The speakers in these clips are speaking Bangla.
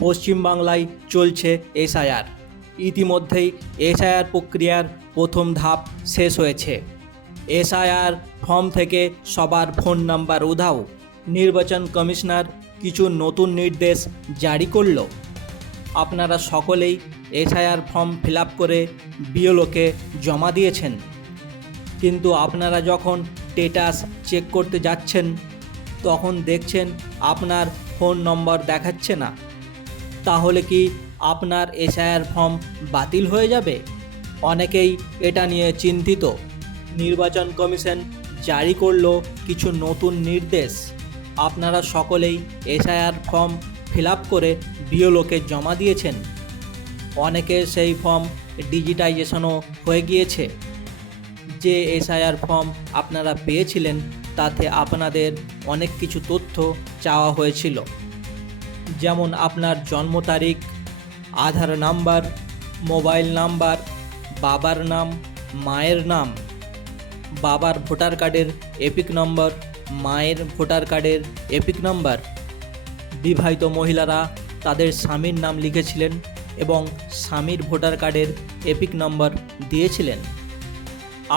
পশ্চিমবাংলায় চলছে এসআইআর। ইতিমধ্যেই এসআইআর প্রক্রিয়ার প্রথম ধাপ শেষ হয়েছে। এসআইআর ফর্ম থেকে সবার ফোন নাম্বার উধাও। নির্বাচন কমিশনার কিছু নতুন নির্দেশ জারি করল। আপনারা সকলেই এসআইআর ফর্ম ফিল আপ করে বিএলওকে জমা দিয়েছেন, কিন্তু আপনারা যখন স্ট্যাটাস চেক করতে যাচ্ছেন তখন দেখছেন আপনার ফোন নম্বর দেখাচ্ছে না। তাহলে কি আপনার এসআইআর ফর্ম বাতিল হয়ে যাবে? অনেকেই এটা নিয়ে চিন্তিত। নির্বাচন কমিশন জারি করল কিছু নতুন নির্দেশ। আপনারা সকলেই এসআইআর ফর্ম ফিল আপ করে বিএলওকে জমা দিয়েছেন। অনেকের সেই ফর্ম ডিজিটাইজেশনও হয়ে গিয়েছে। যে এসআইআর ফর্ম আপনারা পেয়েছিলেন তাতে আপনাদের অনেক কিছু তথ্য চাওয়া হয়েছিল, যেমন আপনার জন্ম তারিখ, আধার নাম্বার, মোবাইল নাম্বার, বাবার নাম, মায়ের নাম, বাবার ভোটার কার্ডের এপিক নম্বর, মায়ের ভোটার কার্ডের এপিক নম্বর। বিবাহিত মহিলারা তাদের স্বামীর নাম লিখেছিলেন এবং স্বামীর ভোটার কার্ডের এপিক নম্বর দিয়েছিলেন।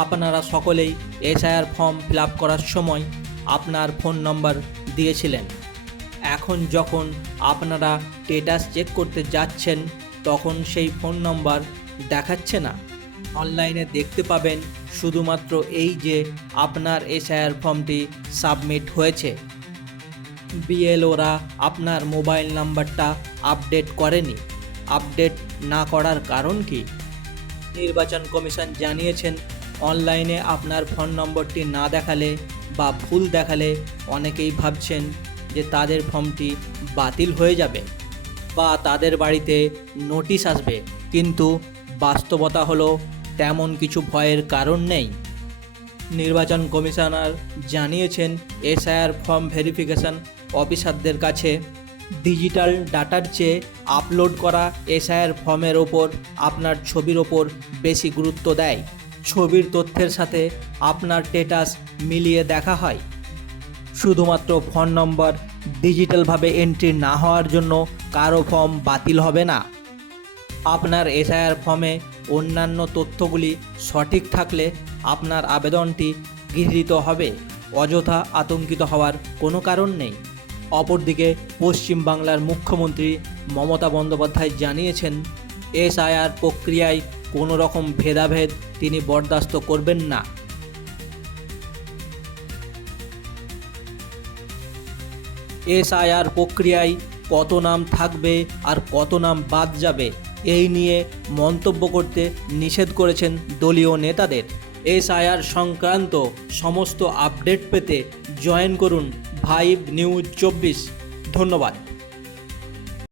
আপনারা সকলেই এসআইআর ফর্ম ফিল আপ করার সময় আপনার ফোন নম্বর দিয়েছিলেন। এখন যখন আপনারা স্ট্যাটাস চেক করতে যাচ্ছেন তখন সেই ফোন নম্বর দেখাচ্ছে না। অনলাইনে দেখতে পাবেন শুধুমাত্র এই যে আপনার এসআইআর ফর্মটি সাবমিট হয়েছে। বিএলওরা আপনার মোবাইল নাম্বারটা আপডেট করেনি। আপডেট না করার কারণ কি? নির্বাচন কমিশন জানিয়েছেন, অনলাইনে আপনার ফোন নম্বরটি না দেখালে বা ভুল দেখালে অনেকেই ভাবছেন যে তাদের ফর্মটি বাতিল হয়ে যাবে বা তাদের বাড়িতে নোটিশ আসবে, কিন্তু বাস্তবতা হলো তেমন কিছু ভয়ের কারণ নেই। নির্বাচন কমিশনার জানিয়েছেন, এসআইআর ফর্ম ভেরিফিকেশন অফিসারদের কাছে ডিজিটাল ডাটার চেয়ে আপলোড করা এসআইআর ফর্মের ওপর আপনার ছবির ওপর বেশি গুরুত্ব দেয়। ছবির তথ্যের সাথে আপনার স্ট্যাটাস মিলিয়ে দেখা হয়। শুধুমাত্র ফোন নম্বর ডিজিটালভাবে এন্ট্রি না হওয়ার জন্য কারো ফর্ম বাতিল হবে না। আপনার এসআইআর ফর্মে অন্যান্য তথ্যগুলি সঠিক থাকলে আপনার আবেদনটি গৃহীত হবে। অযথা আতঙ্কিত হওয়ার কোনো কারণ নেই। অপরদিকে পশ্চিমবাংলার মুখ্যমন্ত্রী মমতা বন্দ্যোপাধ্যায় জানিয়েছেন, এসআইআর প্রক্রিয়ায় কোনো রকম ভেদাভেদ তিনি বরদাস্ত করবেন না। এসআইআর প্রক্রিয়ায় কত নাম থাকবে আর কত নাম বাদ যাবে এই নিয়ে মন্তব্য করতে নিষেধ করেছেন দলীয় নেতাদের। এসআইআর সংক্রান্ত সমস্ত আপডেট পেতে জয়েন করুন ভাইব নিউজ 24। ধন্যবাদ।